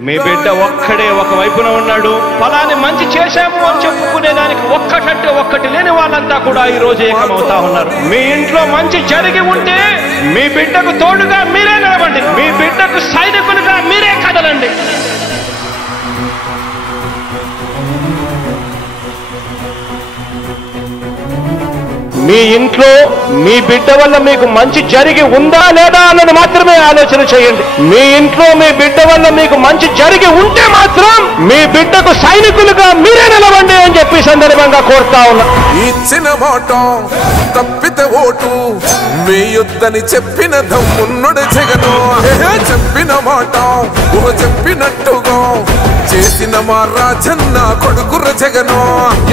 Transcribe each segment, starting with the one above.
మీ బిడ్డ ఒక్కడే ఒక వైపున ఉన్నాడు. ఫలాన్ని మంచి చేశాము అని చెప్పుకునే దానికి ఒక్కటంటే ఒక్కటి లేని వాళ్ళంతా కూడా ఈ రోజు ఏకమవుతా ఉన్నారు. మీ ఇంట్లో మంచి జరిగి ఉంటే మీ బిడ్డకు తోడుగా మీరే నిలబండి, మీ బిడ్డకు సైనికులుగా మీరే కదలండి. మీ ఇంట్లో మీ బిడ్డ వల్ల మీకు మంచి జరిగి ఉందా లేదా అన్నది మాత్రమే ఆలోచన చేయండి. మీ ఇంట్లో మీ బిడ్డ వల్ల మీకు మంచి జరిగి ఉంటే మాత్రం మీ బిడ్డకు సైనికులుగా మీరే నిలవండి అని చెప్పి సందర్భంగా కోరుతా ఉన్నా. ఇచ్చిన మాట తప్పితే ఓటు మీ యుద్ధని చెప్పిన దమ్మున్నడు జగను. చెప్పిన మాట చెప్పినట్టుగా చేసిన మా రాజన్న కొడుకుర జగను.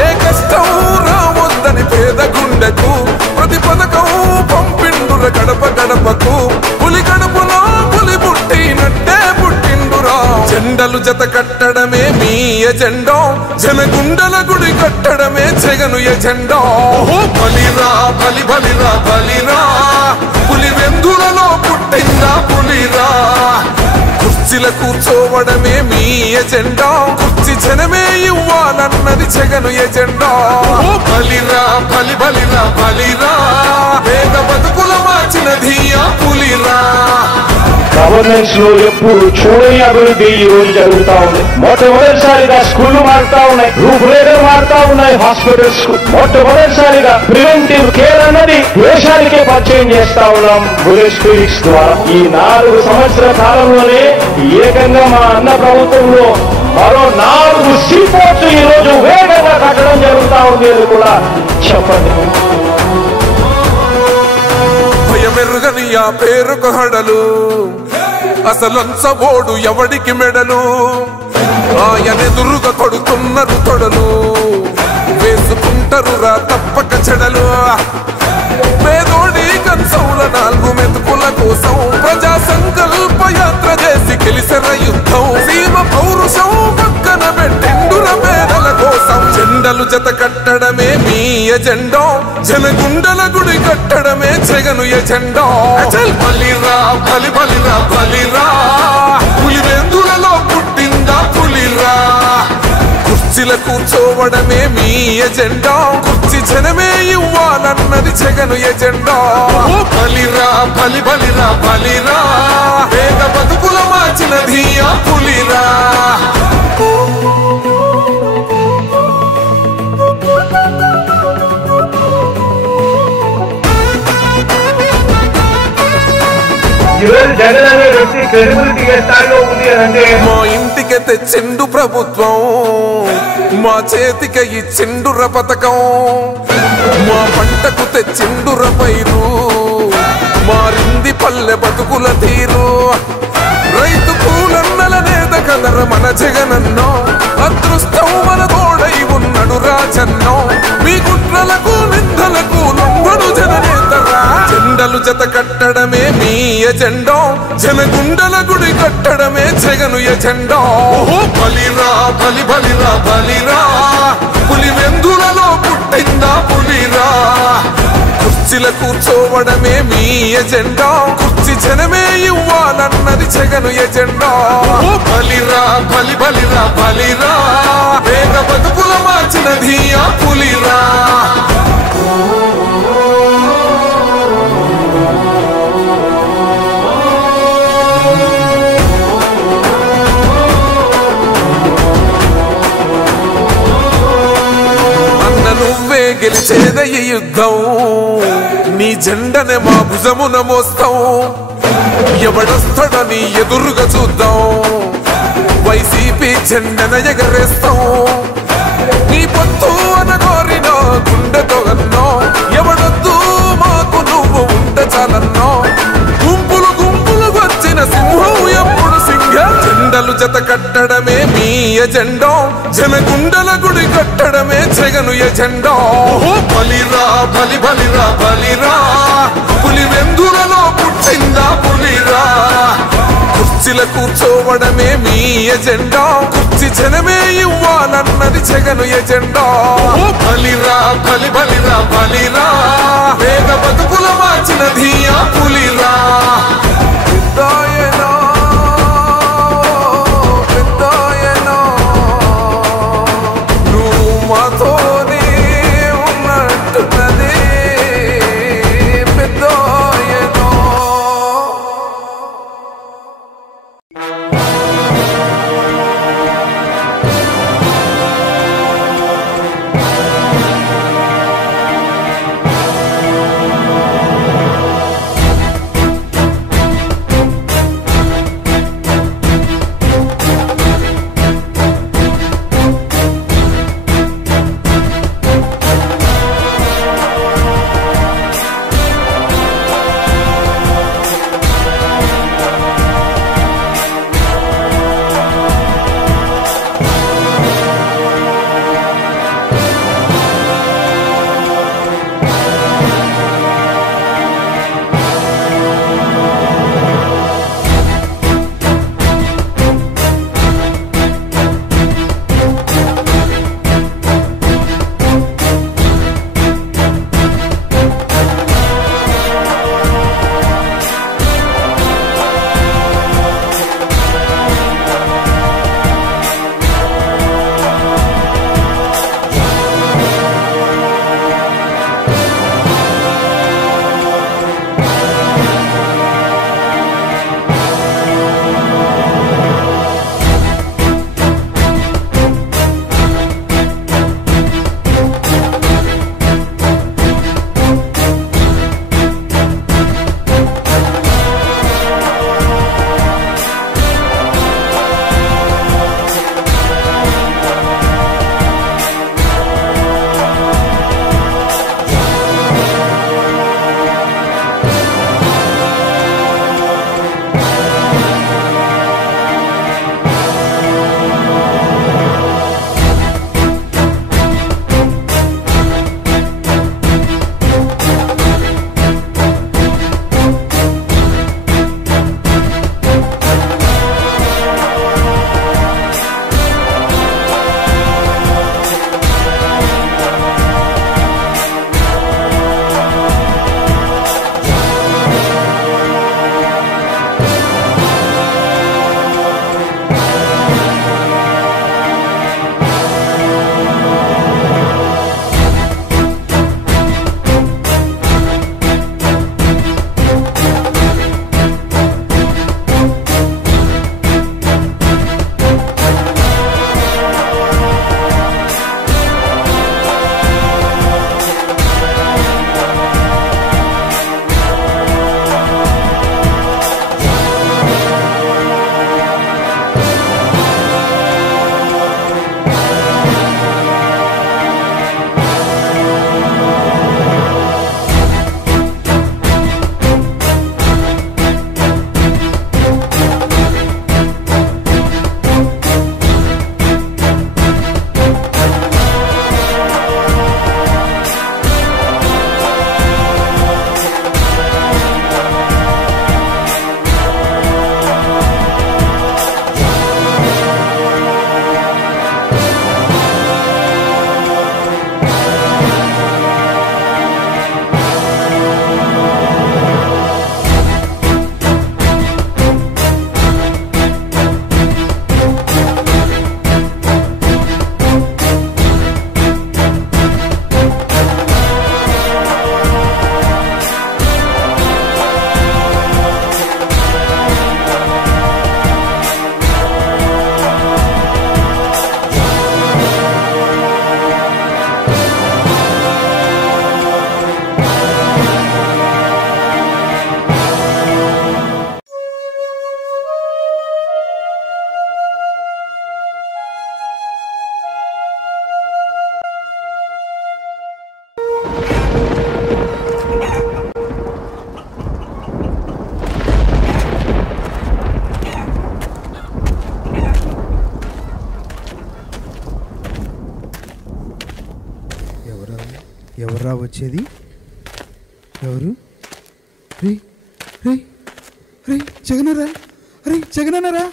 ఏ కష్టం రావద్దని పేద గుండెకు ప్రతి పథకం పంపిండుర గడప గడపకు. పులి గడపలో పులి పుట్టినట్టే పుట్టిండురా. జెండలు జత కట్టడమే మీ ఎజెండా, జనగుండల గుడి కట్టడమే జగను ఎజెండా. బలిరా బలి బలిరా బలిరా, పులి వెందులలో పుట్టిందా పులిరా. కుర్చీల కూర్చోవడమే మీ ఎజెండా, కుర్చీ జనమే ఇవ్వాలన్నది జగను ఎజెండా. బలిరా బలి బలిరా బలిరా, పేద బతుకుల మార్చినది ఆ పులిరా. గవర్నెన్స్ లో ఎప్పుడు చూడని అభివృద్ధి ఈ రోజు జరుగుతా ఉంది. మొట్టమొదటిసారిగా స్కూళ్లు మారుతా ఉన్నాయి, రూపురేఖలు మారుతా ఉన్నాయి. హాస్పిటల్స్ మొట్టమొదటిసారిగా ప్రివెంటివ్ కేర్ అన్నది దేశానికే పరిచయం చేస్తా ఉన్నాం బుల్లెట్ క్లినిక్స్ ద్వారా. ఈ 4 సంవత్సరాల కాలంలోనే ఏకంగా మా అన్న ప్రభుత్వంలో మరో 4 సీపోర్ట్స్ ఈ రోజు వేగంగా కట్టడం జరుగుతా ఉంది అని కూడా చెప్పండి. భయమెరుగని ఆ పేరుకు హడలు, అసలంచబోడు ఎవడికి మెడలు. ఆయనెదురుగా కొడుతున్నారు తొడలు, వేసుకుంటారు రా తప్పక చెడలు. పేదోడి కంచంల 4 మెతుకుల కోసం ప్రజా సంకల్ప యాత్ర చేసి గెలిసెర యుద్ధం. సీమ పౌరుషం పక్కన పెట్టిండుర పేదల కోసం. జెండలు జత కట్టడమే మీ ఎజెండా, జనగుండల గుడి కట్టడమే జగను ఎజెండా. బలిరా బలి బలిరా బలిరా, పులి వెందులలో పుట్టిందా పులిరా. కుర్చీల కూర్చోవడమే మీ ఎజెండా, కుర్చీ జనమే ఇవ్వాలన్నది జగను ఎజెండా. బలిరా బలి బలిరా బలిరా, పేద బతుకుల మార్చినది ఆ పులిరా. జగన్ అనే వ్యక్తి క్రెడిబిలిటీ ఏ స్థాయిలో ఉంది అంటే మా ఇంటికి తెచ్చిండు ప్రభుత్వం, మా చేతికి ఇచ్చిండుర పథకం. మా పంటకు తెచ్చిండుర పైరు, మారింది పల్లె బతుకుల తీరు. రైతు కూలన్నల నేత కదర మన జగనన్నో, అదృష్టం మన తోడై ఉన్నడు రాజన్నో. మీ కుట్రలకు నిందలకు లొంగడు జననేతరా. జెండలు జత కట్టడమే మీ ఎజెండా, జనగుండల గుడి కట్టడమే జగను ఎజెండా. బలిరా బలి బలిరా బలిరా, పులి వెందులలో పుట్టిందా పులిరా. కుర్చీల కూర్చోవడమే మీ ఎజెండా, కుర్చీ జనమే ఇవ్వాలన్నది జగను ఎజెండా. బలిరా బలి బలిరా బలిరా, పేద బతుకుల మార్చినది ఆ పులిరా. నువ్వే గెలిచేద ఈ యుద్ధం, నీ జెండనే మా భుజమున మోస్తాం. ఎవడొస్తాడని ఎదురుగా చూద్దాం, వైసీపీ జెండన ఎగరేస్తాం. నీ పొత్తు అనగోరిన గుండెతో అన్నో, ఎవడొద్దు మాకు నువ్వు ఉంటే చాలన్నో. గుంపులు గుంపులు వచ్చిన సింహం ఎప్పుడు సింహ. జెండలు జత కట్టడమే మీ ఎజెండా, జనగుండల గుడి కట్టడమే జగను ఎజెండా. బలిరా బలి బలిరా బలిరా, పులి వెందులలో పుట్టిందా పులిరా. కుర్చీల కూర్చోవడమే మీ ఎజెండా, కుర్చీ జనమే ఇవ్వాలన్నది జగను ఎజెండా. బలిరా బలి బలిరా బలిరా, పేద బతుకుల మార్చినది ఆ పులిరా. ఎవర్రా వచ్చేది? ఎవరు? రే రే రే జగనరా! అరే జగనరా!